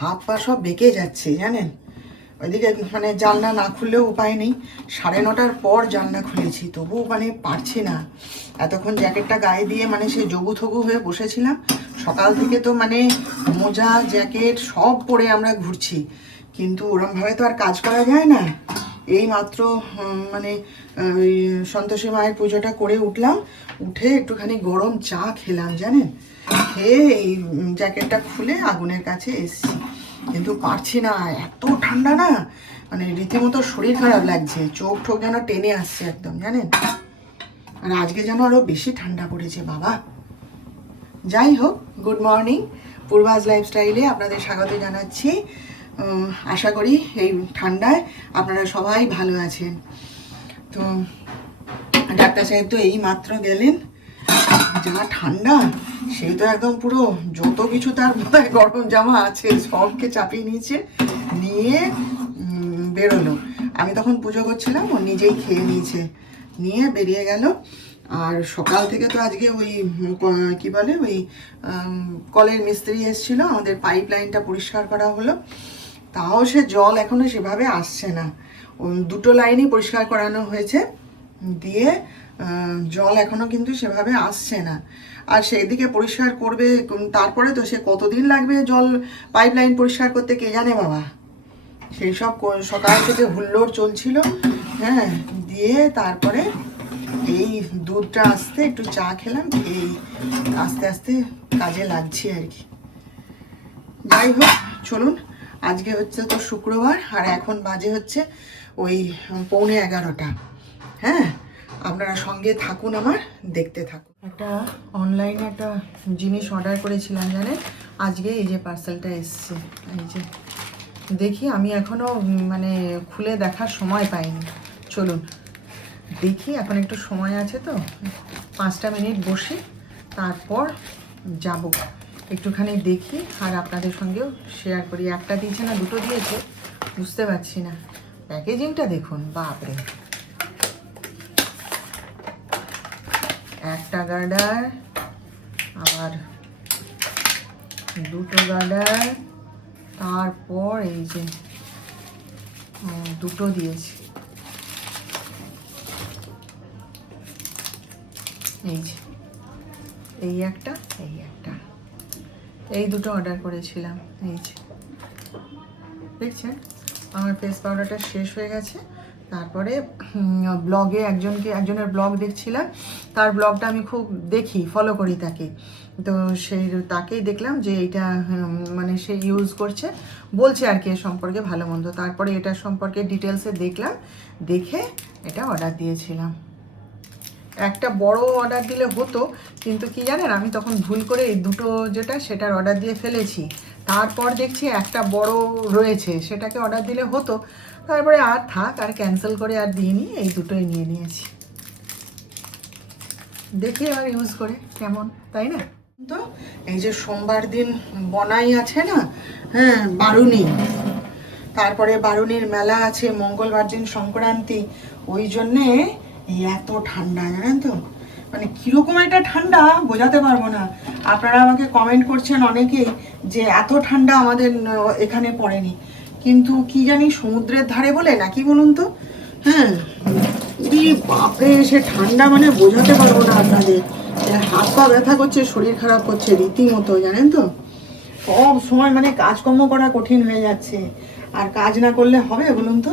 হাত পা সব বেঁকে যাচ্ছে, জানেন? ওইদিকে মানে জানলা না খুললেও উপায় নেই। সাড়ে নটার পর জানলা খুলেছি, তবুও মানে পারছি না। এতক্ষণ জ্যাকেটটা গায়ে দিয়ে মানে সে জগু থগু হয়ে বসেছিলাম। সকাল থেকে তো মানে মোজা, জ্যাকেট সব পরে আমরা ঘুরছি। কিন্তু ওরমভাবে তো আর কাজ করা যায় না। এই মাত্র মানে ওই সন্তোষী মায়ের পুজোটা করে উঠলাম, উঠে একটুখানি গরম চা খেলাম, জানেন? খেয়ে এই জ্যাকেটটা খুলে আগুনের কাছে এসছি। কিন্তু পারছি না, এত ঠান্ডা না মানে রীতিমতো শরীর খারাপ লাগছে, চোখ ঠোক যেন টেনে আসছে একদম, জানেন? আর আজকে যেন আরও বেশি ঠান্ডা পড়েছে, বাবা। যাই হোক গুড মর্নিং পূর্বাজ লাইফস্টাইলে আপনাদের স্বাগত জানাচ্ছি। আশা করি এই ঠান্ডায় আপনারা সবাই ভালো আছেন। তো ডাক্তার সাহেব তো এই মাত্র গেলেন। যা ঠান্ডা, সেই তো একদম পুরো যত কিছু তার মাথায় গরম জামা আছে সবকে চাপিয়ে নিয়েছে, নিয়ে বেরোলো। আমি তখন পুজো করছিলাম, ও নিজেই খেয়ে নিয়েছে, নিয়ে বেরিয়ে গেল। আর সকাল থেকে তো আজকে ওই, ক- বলে ওই কলের মিস্ত্রি এসেছিল, আমাদের পাইপ লাইনটা পরিষ্কার করা হলো। তাও সে জল এখনও সেভাবে আসছে না। দুটো লাইনই পরিষ্কার করানো হয়েছে, দিয়ে জল এখনও কিন্তু সেভাবে আসছে না। আর সেই দিকে পরিষ্কার করবে তারপরে তো সে কতদিন লাগবে জল পাইপ লাইন পরিষ্কার করতে কে জানে বাবা? সেই সব সকাল থেকে হুল্লোড় চলছিল হ্যাঁ দিয়ে তারপরে এই দুধটা আসতে একটু চা খেলাম, এই আস্তে আস্তে কাজে লাগছি আর কি। যাই হোক, চলুন। আজকে হচ্ছে তো শুক্রবার আর এখন বাজে হচ্ছে ওই পৌনে এগারোটা। হ্যাঁ আপনারা সঙ্গে থাকুন আমার, দেখতে থাকুন। একটা অনলাইনে একটা জিনিস অর্ডার করেছিলাম, জানেন? আজকে এই যে পার্সেলটা এসছে। এই যে, দেখি আমি এখনও মানে খুলে দেখার সময় পাইনি। চলুন, দেখি এখন একটু সময় আছে তো। পাঁচটা মিনিট বসি তারপর যাব। একটুখানি দেখি আর আপনাদের সঙ্গেও শেয়ার করি। একটা দিয়েছে না, দুটো দিয়েছে, বুঝতে পারছি না। প্যাকেজিংটা দেখুন, বাপরে। একটা গার্ডার আবার দুটো গার্ডার তারপর এই যে দুটো দিয়েছে। এই যে, এই একটা এই একটা। এই দুটো অর্ডার করেছিলাম এই যে। দেখছেন? আমার ফেস পাউডারটা শেষ হয়ে গেছে। তারপরে ব্লগে একজনকে একজনের ব্লগ দেখছিলাম। তার ব্লগটা আমি খুব দেখি ফলো করি তাকে। তো সেই তাকেই দেখলাম যে হুম, মানে সে ইউজ করছে। বলছে আর কি এর সম্পর্কে ভালো মন্দ। তারপরে এটার সম্পর্কে ডিটেলসে দেখলাম। দেখে এটা অর্ডার দিয়েছিলাম। একটা বড় অর্ডার দিলে হতো, কিন্তু কি জানেন, আমি তখন ভুল করে এই দুটো যেটা সেটার অর্ডার দিয়ে ফেলেছি। তারপর দেখছি একটা বড় রয়েছে, সেটাকে অর্ডার দিলে হতো। তারপরে আর থাক, আর ক্যান্সেল করে আর দিয়ে দিইনি, এই দুটোই নিয়ে নিয়েছি। দেখি আর ইউজ করে, কেমন, তাই না? তো এই যে সোমবার দিন বনাই আছে না হ্যাঁ বারুনি তারপরে বারুনির মেলা আছে, মঙ্গলবার দিন সংক্রান্তি। ওই জন্যে এত ঠান্ডা, জানেন তো? মানে কীরকম একটা ঠান্ডা, বোঝাতে পারব না। আপনারা আমাকে কমেন্ট করছেন অনেকেই যে এত ঠান্ডা আমাদের এখানে পড়েনি। কিন্তু কি জানি সমুদ্রের ধারে বলে, নাকি বলুন তো? হ্যাঁ বাপরে, সে ঠান্ডা মানে বোঝাতে পারব না আপনাদের। হাত পা ব্যথা করছে, শরীর খারাপ করছে, রীতিমতো, জানেন তো? সব সময় মানে কাজকর্ম করা কঠিন হয়ে যাচ্ছে। আর কাজ না করলে হবে বলুন তো?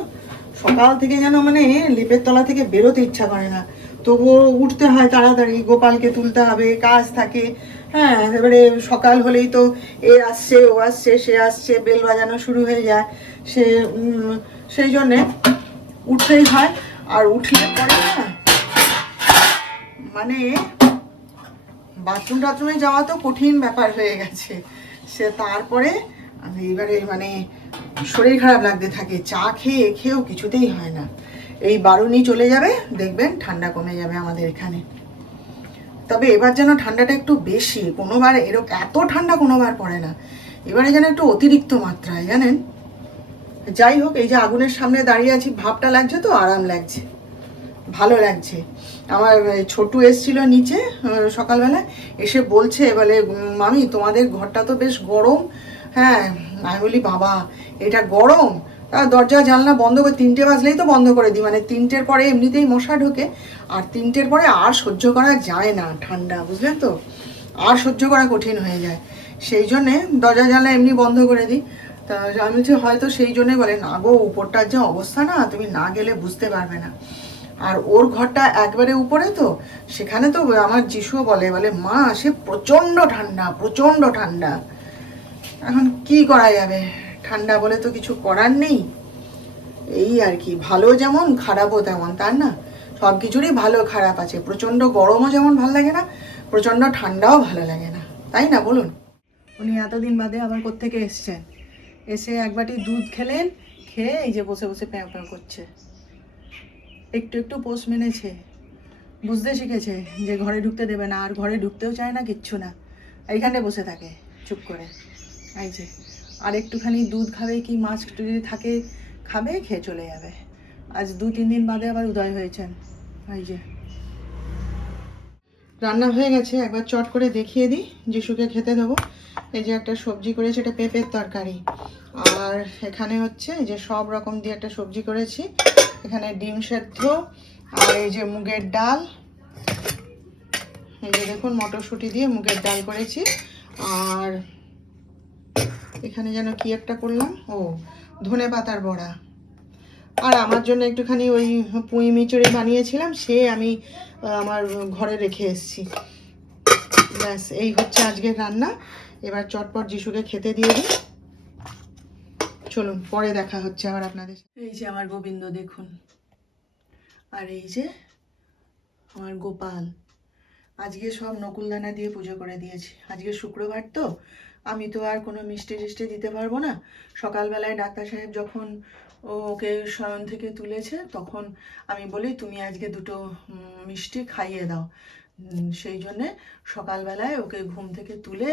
সকাল থেকে যেন মানে লেপের তলা থেকে বেরোতে ইচ্ছা করে না। তবুও উঠতে হয় তাড়াতাড়ি, গোপালকে তুলতে হবে, কাজ থাকে। হ্যাঁ এবারে সকাল হলেই তো এ আসছে, ও আসছে, সে আসছে, বেল বাজানো শুরু হয়ে যায়। সে সেই জন্যে উঠতেই হয়। আর উঠলে পরে মানে বাথরুম টাথরুমে যাওয়া তো কঠিন ব্যাপার হয়ে গেছে। সে তারপরে আমি এবারে মানে শরীর খারাপ লাগতে থাকে, চা খেয়ে খেয়েও কিছুতেই হয় না। এই বারুনি চলে যাবে, দেখবেন ঠান্ডা কমে যাবে আমাদের এখানে। তবে এবার যেন ঠান্ডাটা একটু বেশি, কোনোবার এরকম এত ঠান্ডা কোনোবার পড়ে না। এবারে যেন একটু অতিরিক্ত মাত্রায়, জানেন? যাই হোক, এই যে আগুনের সামনে দাঁড়িয়ে আছি, ভাবটা লাগছে তো, আরাম লাগছে। ভালো লাগছে। আমার ছোটু এসছিল নিচে সকালবেলা এসে বলছে, বলে মামি, তোমাদের ঘরটা তো বেশ গরম হ্যাঁ আমি বলি, বাবা, এটা গরম। দরজা, জানলা বন্ধ করে তিনটে বাজলেই তো বন্ধ করে দিই। মানে তিনটের পরে এমনিতেই মশা ঢোকে, আর তিনটের পরে আর সহ্য করা যায় না ঠান্ডা বুঝলেন তো? আর সহ্য করা কঠিন হয়ে যায়। সেই জন্যে দরজা, জানলা এমনি বন্ধ করে দিই। তা আমি বলছি, হয়তো সেই জন্যই বলে, না গো, উপরটার যে অবস্থা না, তুমি না গেলে বুঝতে পারবে না। আর ওর ঘরটা একবারে উপরে তো, সেখানে তো আমার যিশুও বলে বলে, মা, সে প্রচণ্ড ঠান্ডা প্রচণ্ড ঠান্ডা। এখন কি করা যাবে? ঠান্ডা বলে তো কিছু করার নেই। এই আর কি, ভালো যেমন, খারাপও তেমন তার না? সব কিছুরই ভালো, খারাপ আছে। প্রচণ্ড গরমও যেমন ভালো লাগে না, প্রচণ্ড ঠান্ডাও ভালো লাগে না, তাই না? বলুন। উনি এতদিন বাদে আবার কোত্থেকে এসছেন? এসে এক বাটি দুধ খেলেন, খেয়ে এই যে বসে বসে প্যাঁ প্যাঁ করছে। একটু একটু পোষ মেনেছে। বুঝতে শিখেছে যে ঘরে ঢুকতে দেবে না, আর ঘরে ঢুকতেও চায় না কিচ্ছু না। এইখানে বসে থাকে, চুপ করে। এই যে, আর একটুখানি দুধ খাবে কি মাছ যদি থাকে, খাবে, খেয়ে চলে যাবে। আজ দু তিন দিন বাদে আবার উদয় হয়েছেন। এই যে। রান্না হয়ে গেছে, একবার চট করে দেখিয়ে দিই, যিশুকে খেতে দেবো। এই যে একটা সবজি করেছি, এটা পেঁপের তরকারি। আর এখানে হচ্ছে যে সব রকম দিয়ে একটা সবজি করেছি। এখানে ডিম সেদ্ধ, আর এই যে মুগের ডাল। এই যে দেখুন, মটরশুঁটি দিয়ে মুগের ডাল করেছি। আর এখানে যেন কি একটা করলাম? ও, ধনে পাতার বড়া। আর আমার জন্য একটুখানি ওই পুঁই মিচড়ি বানিয়েছিলাম, সে আমি আমার ঘরে রেখে এসেছি। ব্যাস, এই হচ্ছে আজকের রান্না। এবার চটপট যিশুকে খেতে দিয়ে দিই। চলুন, পরে দেখা হচ্ছে আবার আপনাদের। এই যে আমার গোবিন্দ, দেখুন। আর এই যে আমার গোপাল। আজকে সব নকুলদানা দিয়ে পুজো করে দিয়েছি। আজকে শুক্রবার তো আমি তো আর কোনো মিষ্টি টিষ্টি দিতে পারব না। সকালবেলায় ডাক্তার সাহেব যখন ওকে শয়ন থেকে তুলেছে, তখন আমি বলি, তুমি আজকে দুটো মিষ্টি খাইয়ে দাও। সেই জন্যে সকালবেলায় ওকে ঘুম থেকে তুলে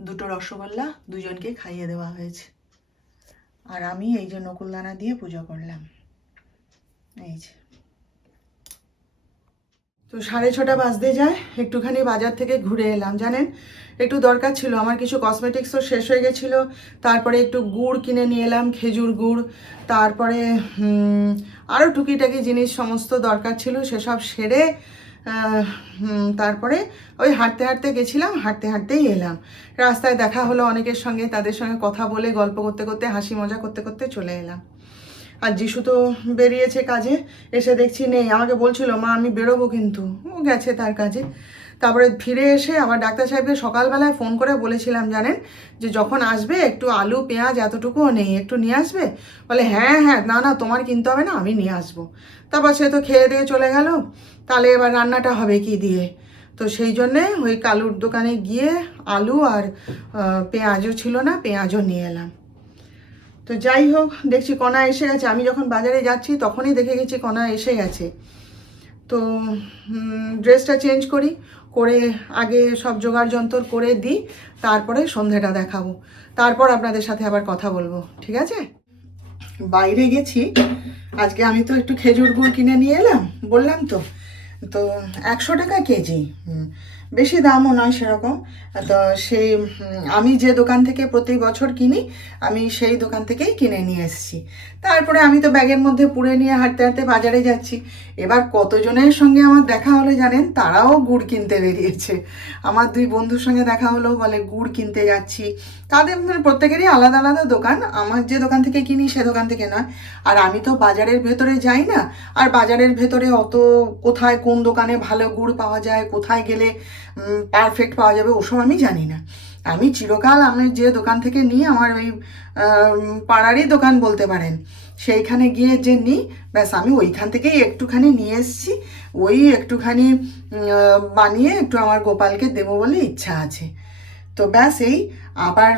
দুটো রসগোল্লা দুজনকে খাইয়ে দেওয়া হয়েছে। আর আমি এই যে নকুলদানা দিয়ে পুজো করলাম। এই যে। তো সাড়ে ছটা বাজতে যায়, একটুখানি বাজার থেকে ঘুরে এলাম। জানেন, একটু দরকার ছিল, আমার কিছু কসমেটিক্সও শেষ হয়ে গেছিল। তারপরে একটু গুড় কিনে নিয়ে এলাম, খেজুর গুড়। তারপরে আরও টুকিটাকি জিনিস সমস্ত দরকার ছিল, সেসব সেরে তারপরে ওই হাঁটতে হাঁটতে গেছিলাম, হাঁটতে হাঁটতেই এলাম। রাস্তায় দেখা হলো অনেকের সঙ্গে, তাদের সঙ্গে কথা বলে, গল্প করতে করতে, হাসি মজা করতে করতে চলে এলাম। আর যিশু তো বেরিয়েছে কাজে, এসে দেখছি নেই। আমাকে বলছিল, মা, আমি বেরোবো কিন্তু। ও গেছে তার কাজে। তারপরে ফিরে এসে আবার ডাক্তার সাহেবকে সকালবেলায় ফোন করে বলেছিলাম, জানেন? যে যখন আসবে, একটু আলু, পেঁয়াজ এতটুকুও নেই, একটু নিয়ে আসবে? বলে হ্যাঁ হ্যাঁ না না, তোমার কিনতে হবে না, আমি নিয়ে আসব। তারপর সে তো খেয়ে দিয়ে চলে গেল। তাহলে এবার রান্নাটা হবে কি দিয়ে? তো সেই জন্যে ওই কালুর দোকানে গিয়ে আলু আর পেঁয়াজও ছিল না, পেঁয়াজও নিয়ে এলাম। তো যাই হোক, দেখছি কণা এসে গেছে। আমি যখন বাজারে যাচ্ছি, তখনই দেখে গেছি কণা এসে গেছে। তো ড্রেসটা চেঞ্জ করি, করে আগে সব জোগাড় যন্ত্র করে দিই, তারপরে সন্ধেটা দেখাবো। তারপর আপনাদের সাথে আবার কথা বলব, ঠিক আছে? বাইরে গেছি, আজকে আমি তো একটু খেজুর গুড় কিনে নিয়ে এলাম, বললাম তো তো একশো টাকা কেজি বেশি দামও নয় সেরকম। তো সেই আমি যে দোকান থেকে প্রতি বছর কিনি, আমি সেই দোকান থেকেই কিনে নিয়ে এসেছি। তারপরে আমি তো ব্যাগের মধ্যে পুড়ে নিয়ে হাঁটতে হাঁটতে বাজারে যাচ্ছি। এবার কতজনের সঙ্গে আমার দেখা হলো জানেন? তারাও গুড় কিনতে বেরিয়েছে। আমার দুই বন্ধুর সঙ্গে দেখা হলো, বলে গুড় কিনতে যাচ্ছি। তাদের প্রত্যেকেরই আলাদা আলাদা দোকান। আমার যে দোকান থেকে কিনি, সে দোকান থেকে নয়। আর আমি তো বাজারের ভেতরে যাই না। আর বাজারের ভেতরে অত কোথায় কোন দোকানে ভালো গুড় পাওয়া যায়, কোথায় গেলে পারফেক্ট পাওয়া যাবে ওসব আমি জানি না। আমি চিরকাল আমি যে দোকান থেকে নিই আমার ওই পাড়ারই দোকান বলতে পারেন, সেইখানে গিয়ে যে নিই, ব্যাস আমি ওইখান থেকেই একটুখানি নিয়ে এসেছি, ওই একটুখানি বানিয়ে একটু আমার গোপালকে দেবো বলে ইচ্ছা আছে। তো ব্যাস এই, আবার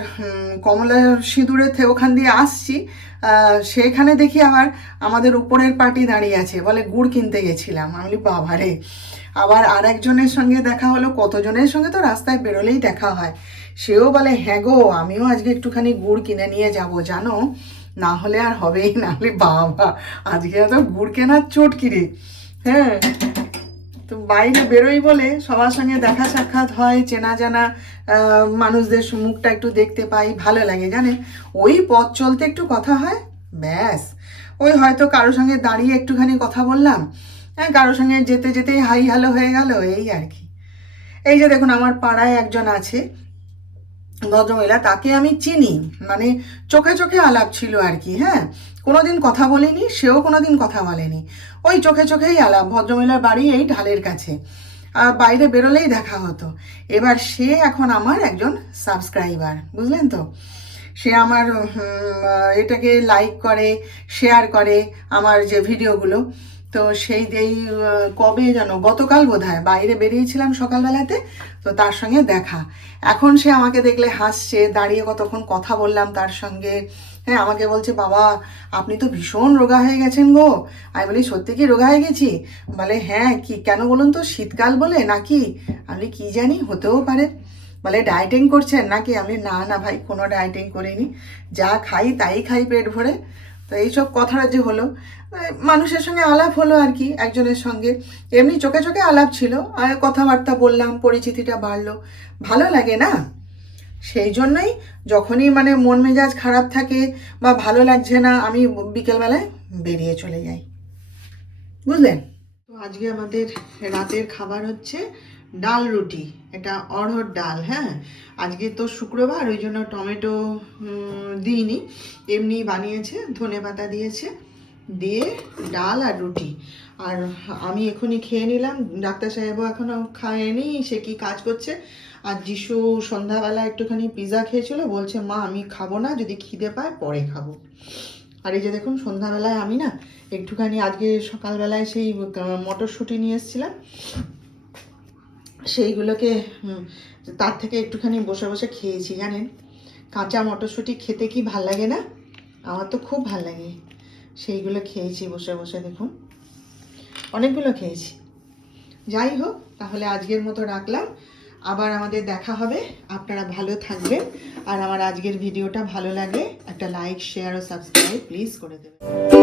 কমলা সিঁদুরে ওখান দিয়ে আসছি সেখানে দেখি আবার আমাদের উপরের পার্টি দাঁড়িয়ে আছে, বলে গুড় কিনতে গেছিলাম। আমি বাবারে আবার আর একজনের সঙ্গে দেখা হলো, কতজনের সঙ্গে তো রাস্তায় বেরোলেই দেখা হয়। সেও বলে হ্যাঁ গো, আমিও আজকে একটুখানি গুড় কিনে নিয়ে যাব, জানো? না হলে আর হবেই, না হলে বাবা, আজকে এত গুড় কেনার চোট কিরে হ্যাঁ তো বাইরে বেরোই বলে, সবার সঙ্গে দেখা সাক্ষাৎ হয়, চেনা জানা মানুষদের মুখটা একটু দেখতে পাই, ভালো লাগে জানে ওই পথ চলতে একটু কথা হয়, ব্যাস। ওই হয়তো কারোর সঙ্গে দাঁড়িয়ে একটুখানি কথা বললাম হ্যাঁ কারোর সঙ্গে যেতে যেতেই হাই হ্যালো হয়ে গেল, এই আর কি। এই যে দেখুন, আমার পাড়ায় একজন আছে, ভদ্রমহিলা, তাকে আমি চিনি মানে চোখে চোখে আলাপ ছিল আর কি হ্যাঁ। কোনোদিন কথা বলিনি, সেও কোনোদিন কথা বলেনি। ওই চোখে চোখেই আলাপ, ভদ্রমহিলার বাড়ি এই ঢালের কাছে। আর বাইরে বেরোলেই দেখা হতো। এবার সে এখন আমার একজন সাবস্ক্রাইবার, বুঝলেন তো? সে আমার এটাকে লাইক করে শেয়ার করে আমার যে ভিডিওগুলো তো সেই এই কবে যেন, গতকাল বোধ হয় বাইরে বেরিয়েছিলাম সকালবেলাতে, তো তার সঙ্গে দেখা। এখন সে আমাকে দেখলে হাসছে, দাঁড়িয়ে কতক্ষণ কথা বললাম তার সঙ্গে। হ্যাঁ আমাকে বলছে, বাবা, আপনি তো ভীষণ রোগা হয়ে গেছেন গো। আমি বলি, সত্যি কি রোগা হয়ে গেছি? বলে হ্যাঁ কি, কেন বলুন তো, শীতকাল বলে নাকি? আমি কি জানি, হতেও পারে। বলে, ডায়েটিং করছেন নাকি? আমি না না ভাই, কোনো ডায়েটিং করিনি। যা খাই, তাই খাই পেট ভরে। তো এইসব কথাটা যে হলো মানুষের সঙ্গে আলাপ হলো আর কি একজনের সঙ্গে। এমনি চোখে চোখে আলাপ ছিল আর কথাবার্তা বললাম, পরিচিতিটা বাড়লো। ভালো লাগে না? সেই জন্যই যখনই মানে মন মেজাজ খারাপ থাকে বা ভালো লাগছে না, আমি বিকেলবেলায় বেরিয়ে চলে যাই। বুঝলেন? তো আজকে আমাদের রাতের খাবার হচ্ছে ডাল রুটি। এটা অড়হর ডাল হ্যাঁ? আজকে তো শুক্রবার, ওই জন্য টমেটো দিইনি। এমনি বানিয়েছে, ধনে পাতা দিয়েছে, দিয়ে ডাল আর রুটি। আর আমি এখনই খেয়ে নিলাম, ডাক্তার সাহেবও এখনও খায়নি, সে কি কাজ করছে? আর যিশু সন্ধ্যাবেলা একটুখানি পিৎজা খেয়েছিল, বলছে, মা, আমি খাব না, যদি খিদে পায় পরে খাব। আর এই যে দেখুন, সন্ধ্যাবেলায় আমি না, একটুখানি আজকে সকালবেলায় সেই মটরশুঁটি নিয়ে এসেছিলাম। সেইগুলোকে তার থেকে একটুখানি বসে বসে খেয়েছি, জানেন? কাঁচা মটরশুঁটি খেতে কি ভালো লাগে না? আমার তো খুব ভালো লাগে। সেইগুলো খেয়েছি বসে বসে, দেখুন। অনেকগুলো খেয়েছি। যাই হোক, তাহলে আজকের মতো রাখলাম। আবার আমাদের দেখা হবে। আপনারা ভালো থাকবেন। আর আমার আজকের ভিডিওটা ভালো লাগে একটা লাইক, শেয়ার ও সাবস্ক্রাইব প্লিজ করে দেবেন।